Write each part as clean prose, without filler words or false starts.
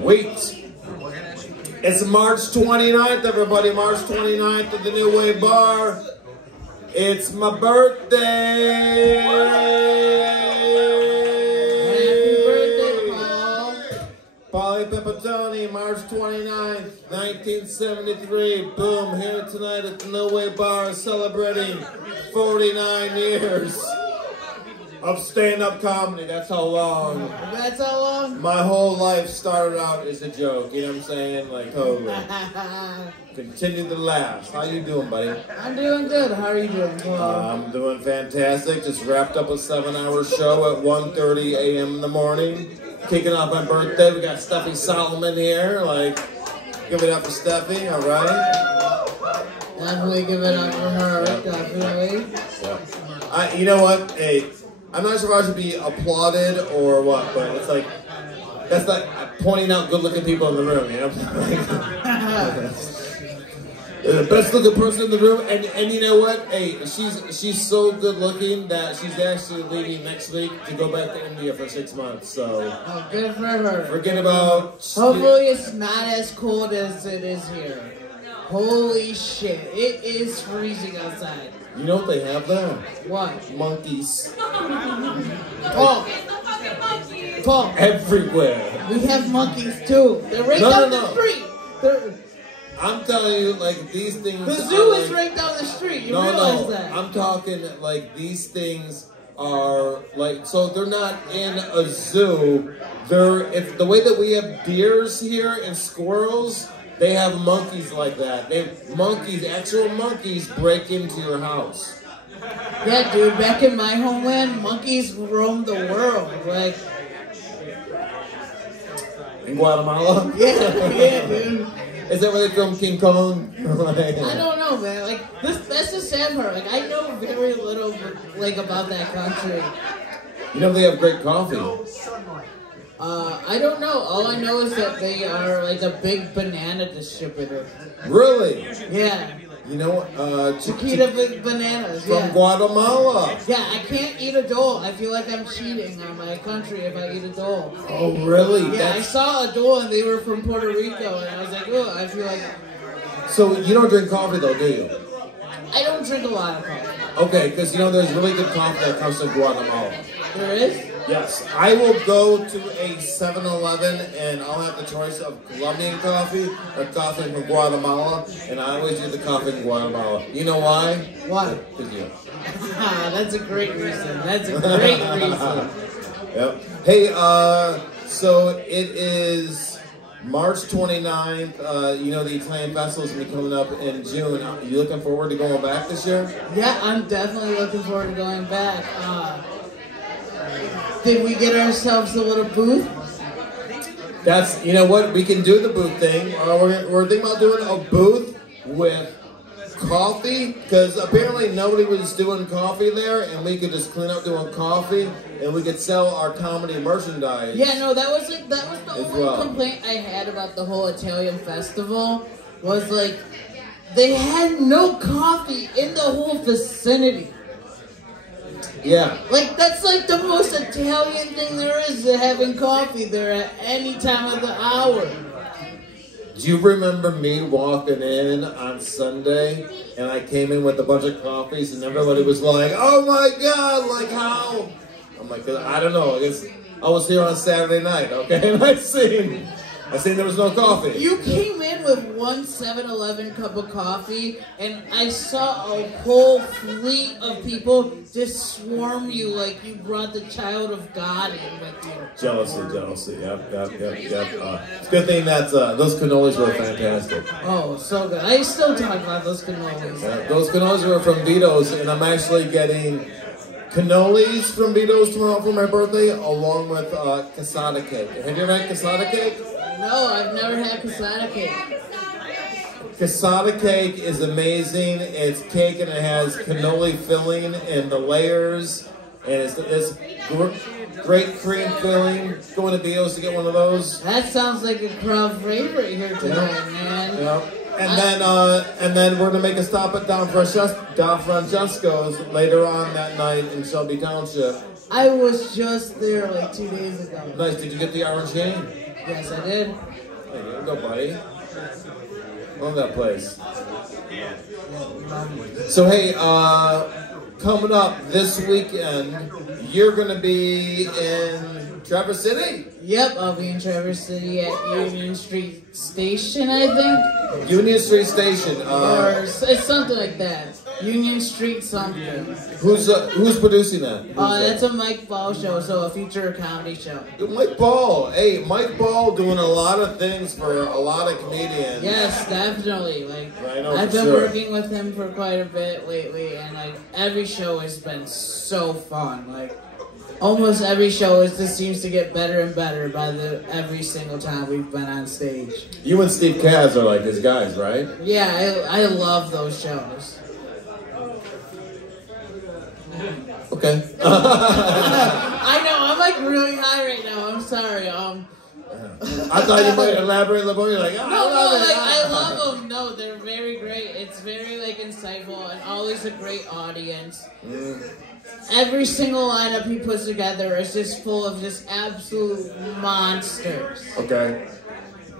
Wait. It's March 29th, everybody. March 29th at the New Way Bar. It's my birthday. Happy birthday, Paul. Paulie Pepitone, March 29th, 1973. Boom, here tonight at the New Way Bar, celebrating 49 years of stand-up comedy. That's how long. That's how long? My whole life started out as a joke, you know what I'm saying? Like, totally. Continue to last. How you doing, buddy? I'm doing good. How are you doing, Paul? I'm doing fantastic. Just wrapped up a 7-hour show at 1:30 a.m. in the morning. Kicking off my birthday. We got Steffi Solomon here. Like, give it up for Steffi, all right? Definitely give it up for her. Yep. Definitely. Yep. You know what? Hey, I'm not sure if I should be applauded or what, but it's like, that's like pointing out good-looking people in the room, you know? The best-looking person in the room, and you know what? Hey, she's so good-looking that she's actually leaving next week to go back to India for 6 months. So, oh, good for her. Forget about. Hopefully, it's not as cold as it is here. Holy shit! It is freezing outside. You know what they have there? What? Monkeys. Paul. Paul. Everywhere. We have monkeys too. They're right down the street. I'm telling you, like, these things. The zoo is right down the street. You realize that? I'm talking, like, these things are, like, so they're not in a zoo. It's the way that we have deers here and squirrels, they have monkeys like that. They have monkeys, actual monkeys break into your house. Yeah, dude, back in my homeland, monkeys roam the world. Like, in Guatemala? Yeah, dude. Is that where they film King Kong? I don't know, man. Like, that's the sad part. Like, I know very little, like, about that country. You know they have great coffee. I don't know. All I know is that they are, like, a big banana distributor. Really? Yeah. You know, Chiquita big bananas, from Guatemala. Yeah, I can't eat a dole. I feel like I'm cheating on my country if I eat a dole. Oh, really? Yeah, I saw a dole and they were from Puerto Rico, and I was like, oh, I feel like... So, you don't drink coffee, though, do you? I don't drink a lot of coffee. Okay, because, you know, there's really good coffee that comes from Guatemala. There is? Yes. I will go to a 7-Eleven and I'll have the choice of Colombian coffee or coffee from Guatemala, and I always use the coffee from Guatemala. You know why? Why? Because you. That's a great reason. That's a great reason. Yep. Hey, so it is March 29th. You know, the Italian Festival is going to be coming up in June. Are you looking forward to going back this year? Yeah, I'm definitely looking forward to going back. Did we get ourselves a little booth? That's, you know what, we can do the booth thing. We're thinking about doing a booth with coffee, because apparently nobody was doing coffee there, and we could just clean up doing coffee, and we could sell our comedy merchandise. Yeah, no, that was the only complaint I had about the whole Italian festival, was like, they had no coffee in the whole vicinity. Yeah. Like, that's like the most Italian thing there is, having coffee there at any time of the hour. Do you remember me walking in on Sunday, and I came in with a bunch of coffees, and everybody was like, oh my God, like how? I'm like, I don't know, I guess I was here on Saturday night, okay, and I seen there was no coffee. You came in with one 7-Eleven cup of coffee, and I saw a whole fleet of people just swarm you like you brought the child of God in with you. Jealousy, yep. It's a good thing that those cannolis were fantastic. Oh, so good. I still talk about those cannolis. Yeah, those cannolis were from Vito's, and I'm actually getting cannolis from Vito's tomorrow for my birthday, along with cassata cake. Have you ever had cassata cake? No, I've never had cassata cake. Cassata cake is amazing. It's cake and it has cannoli filling and the layers, and it's great cream filling. Going to Vito's to get one of those. That sounds like a crowd favorite here tonight, man. Yeah. And then we're gonna make a stop at Don Francesco's later on that night in Shelby Township. I was just there like 2 days ago. Nice. Did you get the orange game? Yes, I did. Hey, there you go, buddy. Love that place. So hey, coming up this weekend, you're gonna be in Traverse City? Yep, I'll be in Traverse City at Union Street Station, I think. Union Street Station. Or it's something like that. Union Street something. Who's producing that? That's a Mike Ball show, so a future comedy show. Mike Ball. Hey, Mike Ball doing a lot of things for a lot of comedians. Yes, definitely. Like I know, I've for been sure. working with him for quite a bit lately, and like every show has been so fun. Like almost every show just seems to get better and better by every single time we've been on stage. You and Steve Kaz are like his guys, right? Yeah, I love those shows. Okay. I know, I'm like really high right now. I'm sorry. I thought you might elaborate a little more. You're like, No, I love them. No, they're very great. It's very like insightful and always a great audience. Every single lineup he puts together is just full of just absolute monsters. Okay.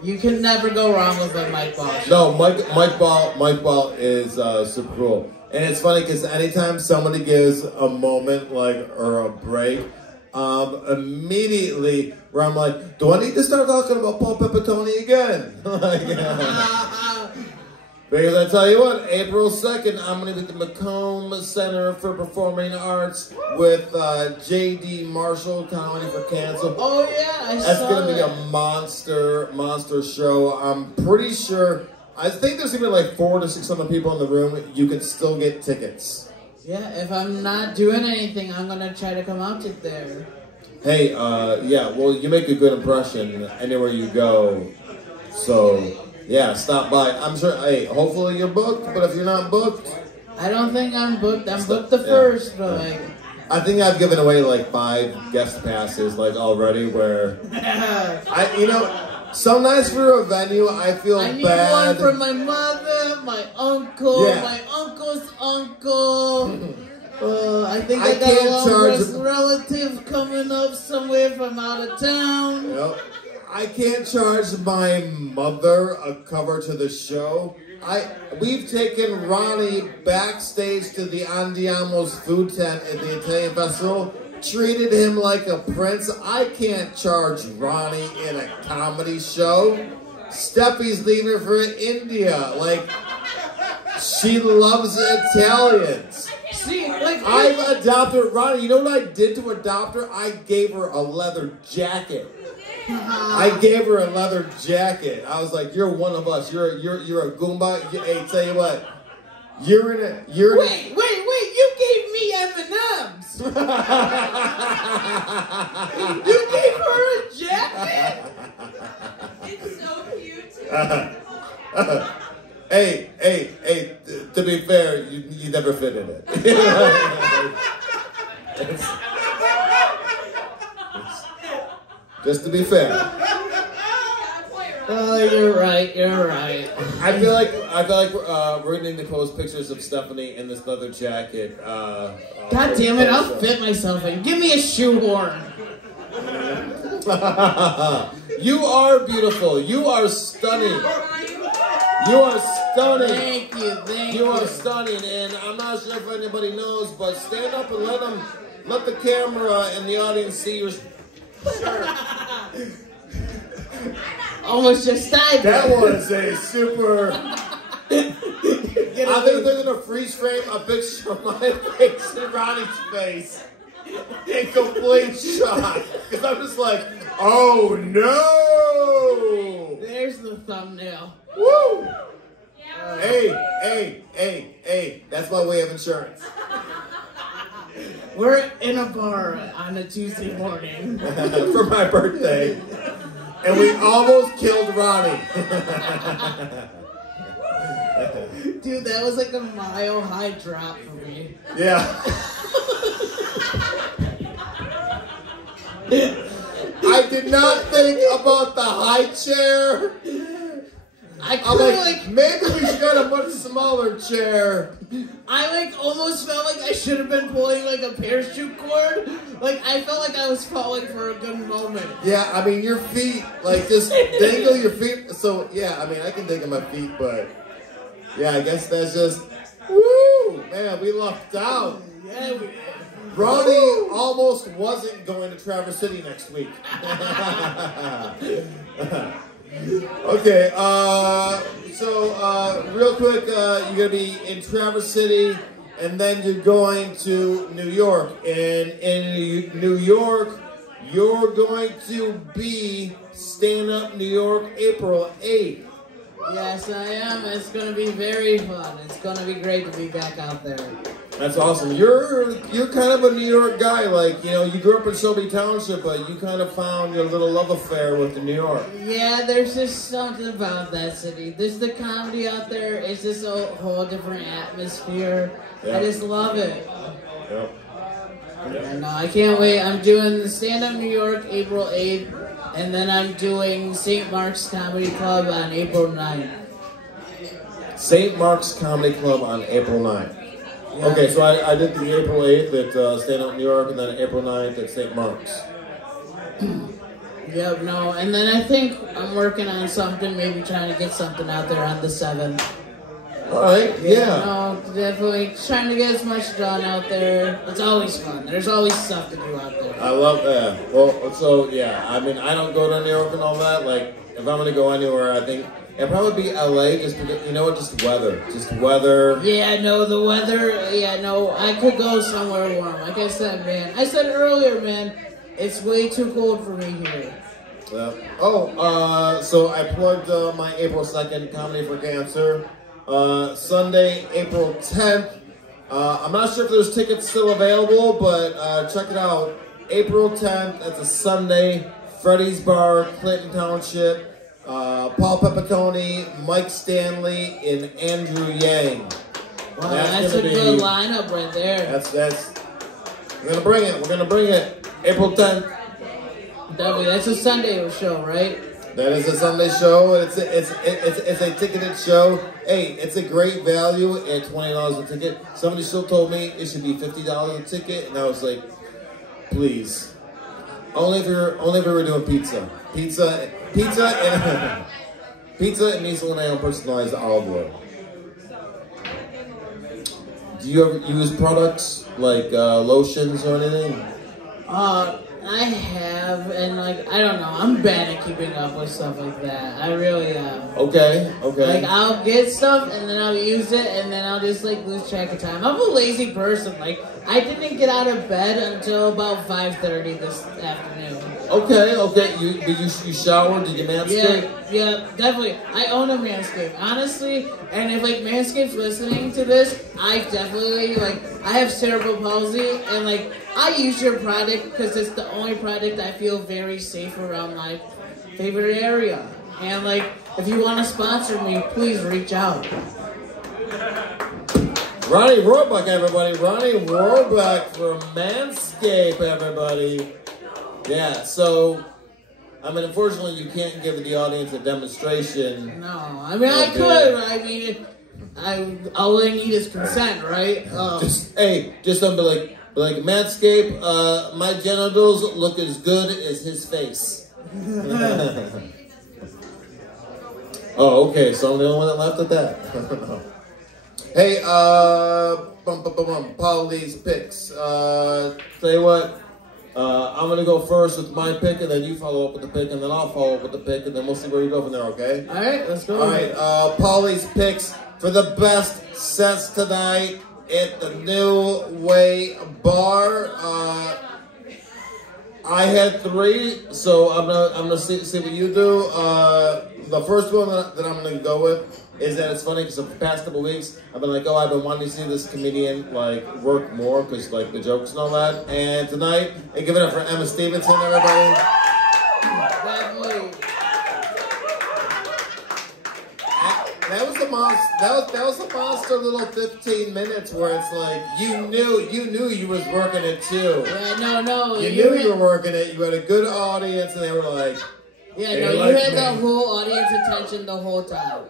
You can never go wrong with a Mike Ball. No, Mike Ball is super cool. And it's funny because anytime somebody gives a moment or a break, immediately where I'm like, do I need to start talking about Paul Pepitone again? Because I tell you what, April 2nd, I'm going to be at the Macomb Center for Performing Arts with J.D. Marshall, Comedy for Cancel. Oh yeah, That's going to be a monster show. I'm pretty sure, I think there's going to be like 400 to 600 people in the room. You can still get tickets. Yeah, if I'm not doing anything, I'm going to try to come out to there. Hey, yeah, well, you make a good impression anywhere you go. So, yeah, stop by. I'm sure, hey, hopefully you're booked, but if you're not booked... I don't think I'm booked. I'm booked the first, but like... I think I've given away like 5 guest passes like already where... so nice for a venue, I feel bad. I need one for my mother, my uncle, my uncle's uncle. I think I got a long relative coming up somewhere from out of town. Yep. I can't charge my mother a cover to the show. We've taken Ronnie backstage to the Andiamo's food tent at the Italian Festival, treated him like a prince. I can't charge Ronnie in a comedy show. Steffi's leaving for India. Like, she loves Italians. See, like I've adopted Ronnie. You know what I did to adopt her? I gave her a leather jacket. I gave her a leather jacket. I was like, "You're one of us. You're a Goomba." Hey, tell you what, wait. You gave me M&Ms. You gave her a jacket. It's so cute. Hey, to be fair, you never fit in it. Just to be fair. Oh, you're right. I feel like we're gonna need to post pictures of Stephanie in this leather jacket. God damn it! I'll fit myself in. Give me a shoehorn. You are beautiful. You are stunning. You are stunning. Thank you. You are stunning, and I'm not sure if anybody knows, but stand up and let the camera and the audience see your shirt. Almost just died. That was a super. I think they're gonna freeze frame a picture of my face and Ronnie's face in complete shock. Because I'm just like, oh no! There's the thumbnail. Woo! Hey, that's my way of insurance. We're in a bar on a Tuesday morning. For my birthday. And we almost killed Ronnie. Dude, that was like a mile-high drop for me. Yeah. I did not think about the high chair. I'm like, maybe we should get a much smaller chair. I almost felt like I should have been pulling a parachute cord. I felt like I was falling for a good moment. Yeah, I mean your feet, just dangle your feet. So yeah, I mean I can dangle my feet, but yeah, I guess that's just woo, man. We lucked out. Yeah, we did. Ronnie almost wasn't going to Traverse City next week. Okay, so real quick, you're going to be in Traverse City, and then you're going to New York. And in New York, you're going to be Stand Up New York April 8th. Yes, I am. It's going to be very fun. It's going to be great to be back out there. That's awesome. You're kind of a New York guy. You grew up in Shelby Township, but you kind of found your little love affair with New York. Yeah, there's just something about that city. There's the comedy out there. It's just a whole different atmosphere. Yeah. I just love it. Yep. Yeah, no, I can't wait. I'm doing Stand Up New York April 8th, and then I'm doing St. Mark's Comedy Club on April 9th. St. Mark's Comedy Club on April 9th. Yeah. Okay, so I did the April 8th at Stand Up New York, and then April 9th at St. Mark's. Yep, no, and then I think I'm working on something, maybe trying to get something out there on the 7th. All right, yeah. No, definitely trying to get as much done out there. It's always fun. There's always stuff to do out there. I love that. Well, so, yeah, I mean, I don't go to New York and all that. If I'm going to go anywhere, I think it'd probably be LA, just because, just weather. Just weather. Yeah, no, the weather, I could go somewhere warm. Like I said, man. I said earlier, man, it's way too cold for me here. Yeah. Oh, so I plugged my April 2nd Comedy for Cancer. Sunday, April 10th. I'm not sure if there's tickets still available, but check it out. April 10th, that's a Sunday. Freddy's Bar, Clinton Township. Paul Pepitone, Mike Stanley, and Andrew Yang. Wow, that's a good lineup right there. That's. We're gonna bring it. We're gonna bring it. April 10th. Definitely, that's a Sunday show, right? That is a Sunday show. It's a ticketed show. Hey, it's a great value at $20 a ticket. Somebody still told me it should be $50 a ticket, and I was like, please. Only if we were doing pizza. Pizza and Miso and I personalized olive oil. Do you ever use products like lotions or anything? I have, and I don't know, I'm bad at keeping up with stuff like that. I really am. Okay. I'll get stuff, and then I'll use it, and then I'll just lose track of time. I'm a lazy person. I didn't get out of bed until about 5:30 this afternoon. Okay. You showered? Did you manscape? Yeah, definitely. I own a Manscaped, honestly. And if Manscaped's listening to this, I definitely I have cerebral palsy, and I use your product because it's the only product I feel very safe around my favorite area. And if you want to sponsor me, please reach out. Ronnie Roebuck, everybody. Ronnie Roebuck from Manscaped, everybody. Yeah, so, unfortunately, you can't give the audience a demonstration. No, I could. All I need is consent, right? Just don't be like Manscaped, my genitals look as good as his face. Oh, okay, so I'm the only one that laughed at that. Hey, Paulie's picks. Tell you what, I'm gonna go first with my pick, and then you follow up with the pick, and then I'll follow up with the pick, and then we'll see where we go from there, okay? All right, let's go. All right, Paulie's picks for the best sets tonight at the New Way Bar. I had 3, so I'm gonna see what you do. The first one that I'm gonna go with is that it's funny because the past couple weeks I've been I've been wanting to see this comedian work more because the jokes and all that. And tonight, hey, give it up for Emma Stevenson, everybody. That was a monster little 15 minutes where it's you knew you was working it too. Yeah, no. You knew you were working it. You had a good audience, and they were Yeah, They no, you like had me. the whole audience attention the whole time.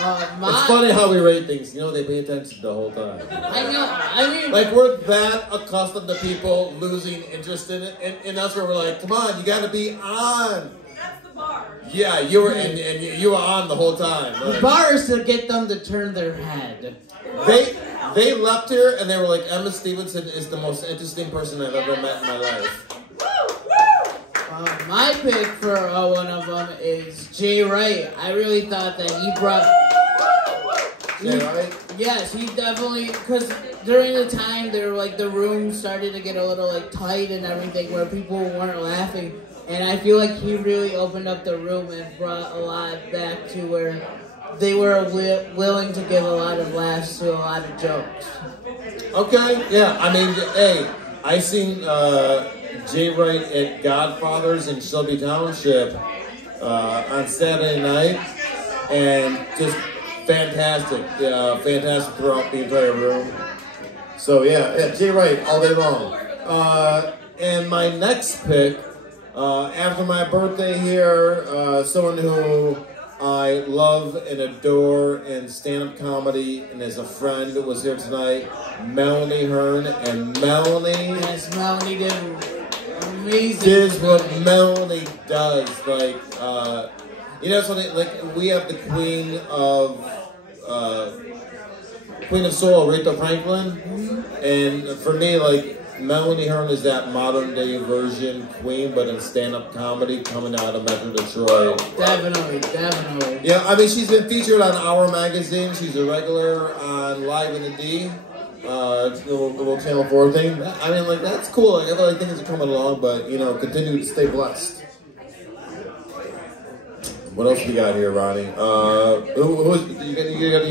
It's funny how we rate things. You know, they pay attention the whole time. I know. I mean, Like, we're that accustomed to people losing interest in us where we're like, come on, you got to be on. That's the bar. Yeah, you were and you were on the whole time. the Like, bar is to get them to turn their head. they left here and they were like, Emma Stevenson is the most interesting person I've ever met in my life. My pick for one of them is Jay Wright. I really thought that he brought. Jay Wright? Yes, he definitely, because during the time there, like, the room started to get a little like tight and everything, where people weren't laughing, and I feel like he really opened up the room and brought a lot back to where they were willing to give a lot of laughs to a lot of jokes. Okay, yeah. I mean, hey, I seen Jay Wright at Godfather's in Shelby Township on Saturday night, and just fantastic, fantastic throughout the entire room. So yeah, Jay Wright all day long. And my next pick, after my birthday here, someone who I love and adore in stand-up comedy and as a friend was here tonight, Melanie Hearn. And Melanie, Yes, Melanie did amazing. this is what Melanie does. Like, you know, something like we have the Queen of Soul, Aretha Franklin, and for me, like, Melanie Hearn is that modern day version Queen, but in stand-up comedy coming out of Metro Detroit. Definitely. Yeah, I mean, she's been featured on Our Magazine. She's a regular on Live in the D. It's a little Channel 4 thing. I mean, like, that's cool. Like, I feel like things are coming along, but, you know, continue to stay blessed. What else we got here, Ronnie? You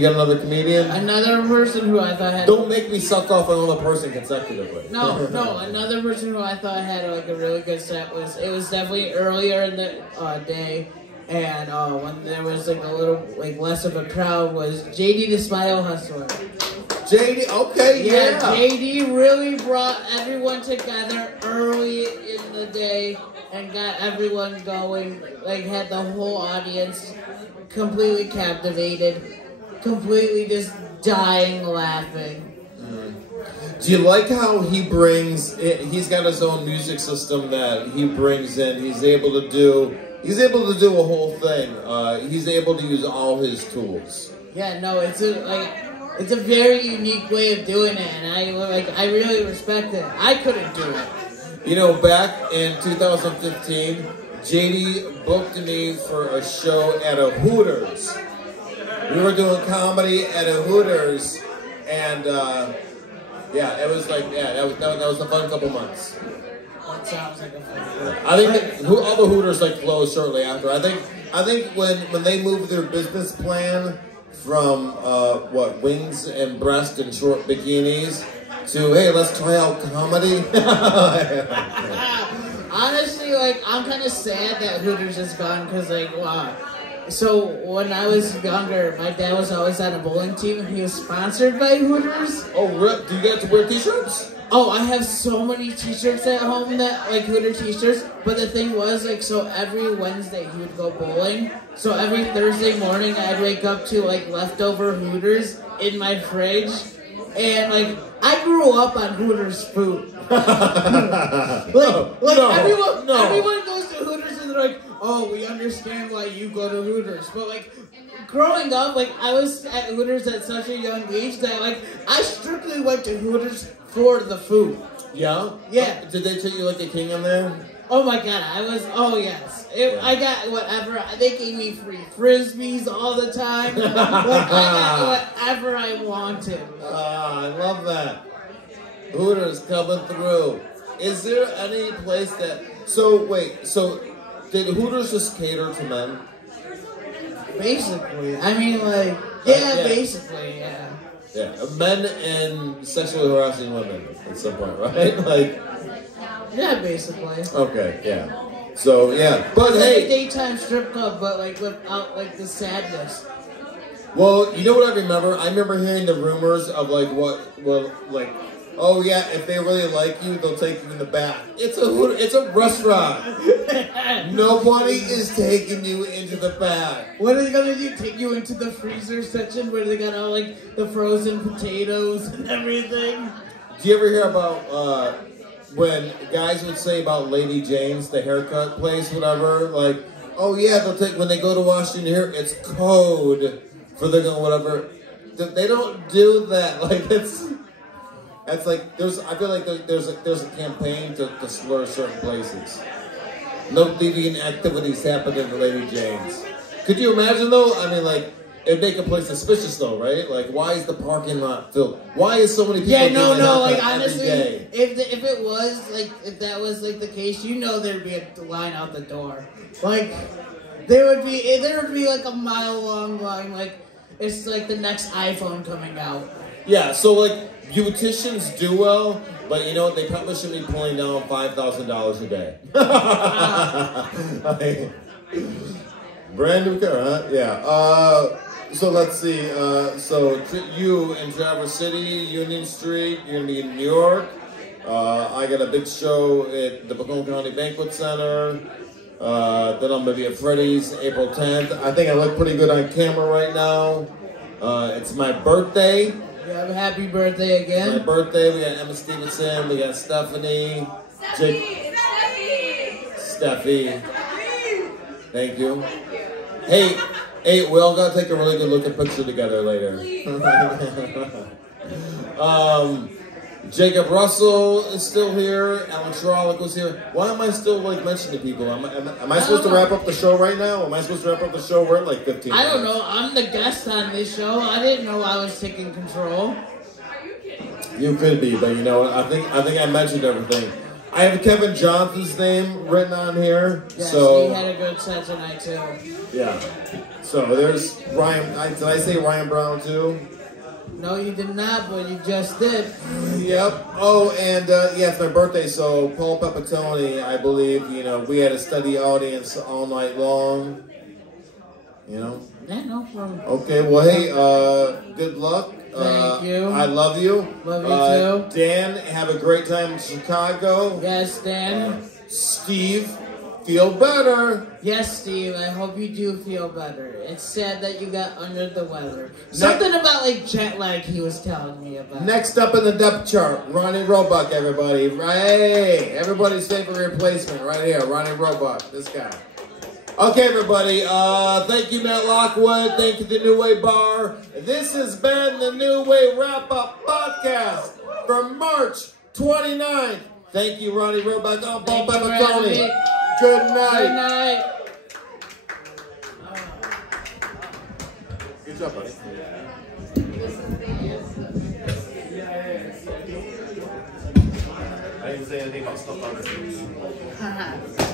got another comedian? Another person who I thought had. Don't make me suck off another person consecutively. No, another person who I thought had like a really good set was definitely earlier in the day, and when there was like a little like less of a crowd was JD the Smile Hustler. JD, okay, yeah. JD really brought everyone together early in the day and got everyone going. Like had the whole audience completely captivated, completely just dying laughing. Do you like how he brings? He's got his own music system that he brings in. He's able to do a whole thing. He's able to use all his tools. Yeah, no, it's a very unique way of doing it, and I really respect it. I couldn't do it. You know, back in 2015, JD booked me for a show at a Hooters. We were doing comedy at a Hooters, and yeah, it was like that was a fun couple months. That sounds like a fun. I think that all the Hooters like closed shortly after. I think when they moved their business plan from wings and breast and short bikinis to hey, let's try out comedy. Honestly, like I'm kind of sad that Hooters is gone because like wow. So when I was younger, my dad was always on a bowling team and he was sponsored by Hooters. Oh, really? Do you get to wear t-shirts? Oh, I have so many t-shirts at home that like Hooter t-shirts. But the thing was like so every Wednesday he would go bowling. So every Thursday morning I'd wake up to like leftover Hooters in my fridge. And like I grew up on Hooters food. Everyone goes to Hooters and they're like, oh, we understand why you go to Hooters. But like growing up, like I was at Hooters at such a young age that like I strictly went to Hooters for the food. Yeah? Yeah. Did they treat you like a king in there? Oh my god, oh yes. I got whatever, they gave me free Frisbees all the time. Like I got whatever I wanted. Ah, I love that. Hooters coming through. Is there any place that, so did Hooters just cater to men? Basically. I mean like, yeah, basically, yeah. Yeah, men and sexually harassing women at some point, right? Like, yeah, basically. okay, yeah. So, yeah. But it's hey. like a daytime strip club, but like without like the sadness. Well, you know what I remember? I remember hearing the rumors of like what like oh yeah, if they really like you, they'll take you in the back. It's a restaurant. Nobody is taking you into the back. What are they gonna do? Take you into the freezer section where they got all like the frozen potatoes and everything? Do you ever hear about when guys would say about Lady Jane's, the haircut place, whatever? Like, oh yeah, they'll take when they go to Washington here. It's code for they're going whatever. They don't do that. Like it's like I feel like there's a campaign to slur certain places. No deviant activities happen in the Lady Jane's. Could you imagine though? I mean, like it'd make a place suspicious though, right? Like why is the parking lot filled? Why is so many people? Yeah, no. Like honestly, every day? if it was like if that was like the case, you know there'd be a line out the door. Like there would be like a mile long line. Like it's like the next iPhone coming out. Yeah, so like beauticians do well, but you know what? They probably should be pulling down $5,000 a day. Brand new car, huh? Yeah. So let's see. So you in Traverse City, Union Street. You're gonna be in New York. I got a big show at the Macomb County Banquet Center. Then I'm gonna be at Freddy's April 10th. I think I look pretty good on camera right now. It's my birthday. Yeah, happy birthday again. It's my birthday. We got Emma Stevenson. We got Stephanie. Steffi. Thank you. Hey, we all gotta take a really good looking picture together later. Jacob Russell is still here. Alan Trollick was here. Why am I still like mentioning people? Am I supposed to wrap up the show right now? Am I supposed to wrap up the show? We're at like 15 minutes. I don't know. I'm the guest on this show. I didn't know I was taking control. Are you kidding? You could be, but you know what? I think I mentioned everything. I have Kevin Johnson's name written on here. Yes, so he had a good set tonight too. yeah. So there's Ryan. Did I say Ryan Brown too? No, you did not, but you just did. Yep. Oh, and yeah, it's my birthday, so Paul Pepitone, I believe, you know, we had a steady audience all night long. You know? Yeah, no problem. Okay, well, hey, good luck. Thank you. I love you. Love you too. Dan, have a great time in Chicago. Yes, Dan. Steve, feel better. Yes, Steve, I hope you do feel better. It's sad that you got under the weather. Something about like jet lag he was telling me about. Next up in the depth chart, Ronnie Roebuck, everybody. Hey, everybody's favorite replacement right here, Ronnie Roebuck, this guy. Okay, everybody, thank you, Matt Lockwood. Thank you, The New Way Bar. This has been the New Way Wrap-Up Podcast for March 29th. Thank you, Ronnie Roebuck. I'm Paul Pepitone. Good night. Good night. Good job, buddy. I didn't say anything about stuff on this.